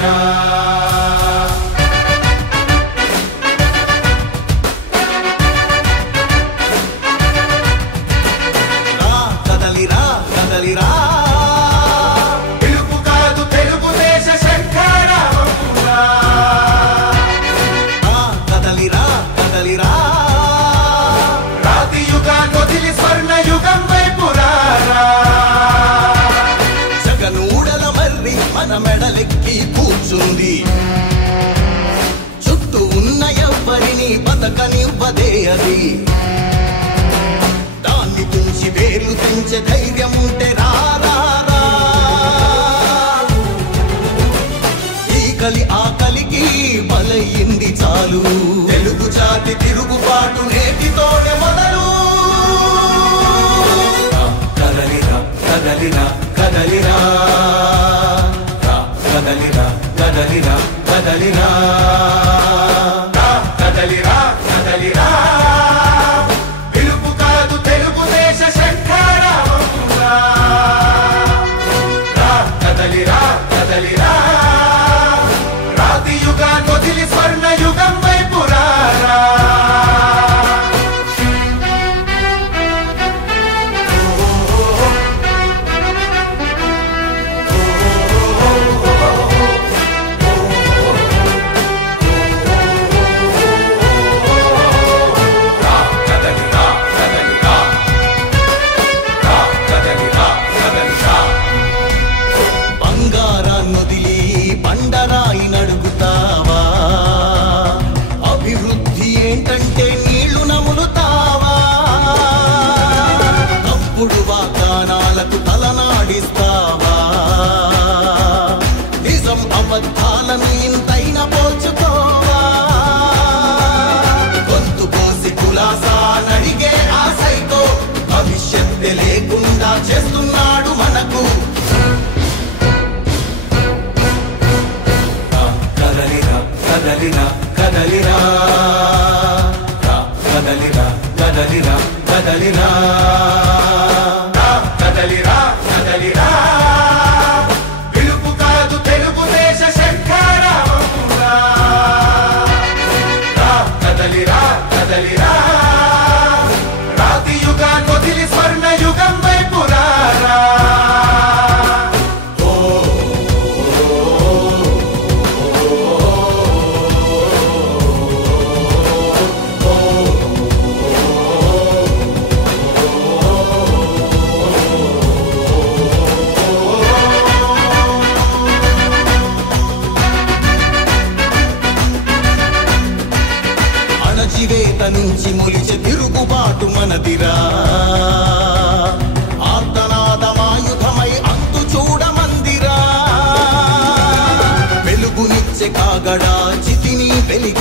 కదలిరా కదలిరా కదలిరా పిలుపు కాదు తెలుగుదేశ శంఖారావమురా కదలిరా కదలిరా రాతి యుగాన్ని వదిలి స్వర్ణ యుగం వైపు రారా జగనూడల మర్రి మన మెడలెక్కి కూర్చుంది చుట్టూ ఉన్న ఎవ్వరిని బతకనివ్వదే అది దాన్ని తుంచి వేర్లు తెంచే ధైర్యం ఉంటే రారా ఈ కలి ఆకలికి బలయింది చాలు తెలుగు జాతి తిరుగుబాటు నేటితోనే మొదలు కదలిరా కదలిరా కదలిరా కదలిరా కదలిరా కదలిరా కదలిరా కదలిరా పిలుపు కాదు తెలుగుదేశ శంఖారావమురా కదలిరా కదలిరా రాతి యుగాన్ని వదిలి స్వర్ణ యుగం వైపు రారా బండరాయి నడుగుతావా అభివృద్ధి ఏంటంటే నీళ్లు నములుతావా తప్పుడు వాగ్దానాలకు తలనాడిస్తావా నిజం అబద్ధాలను ఇంతైనా పోల్చుకోవా గొంతు కోసి కులాసా నడిగే ఆశతో భవిష్యత్తు లేకుండా చేస్తున్నాడు మనకు కదలిరా కదలిరా కదలిరా కదలిరా కదలిరా కదలిరా కదలిరా పిలుపు కాదు తెలుగుదేశ శంఖారావమురా కదలిరా కదలిరా రాతి యుగాన్ని వదిలి స్వర్ణ యుగం వైపు రారా అణచివేత నుంచి మొలిచే తిరుగుబాటు మనదిరా ఆర్తనాదమాయుధమై అంతు చూడమందిరా వెలుగునిచ్చే కాగడా చితిని వెలిగి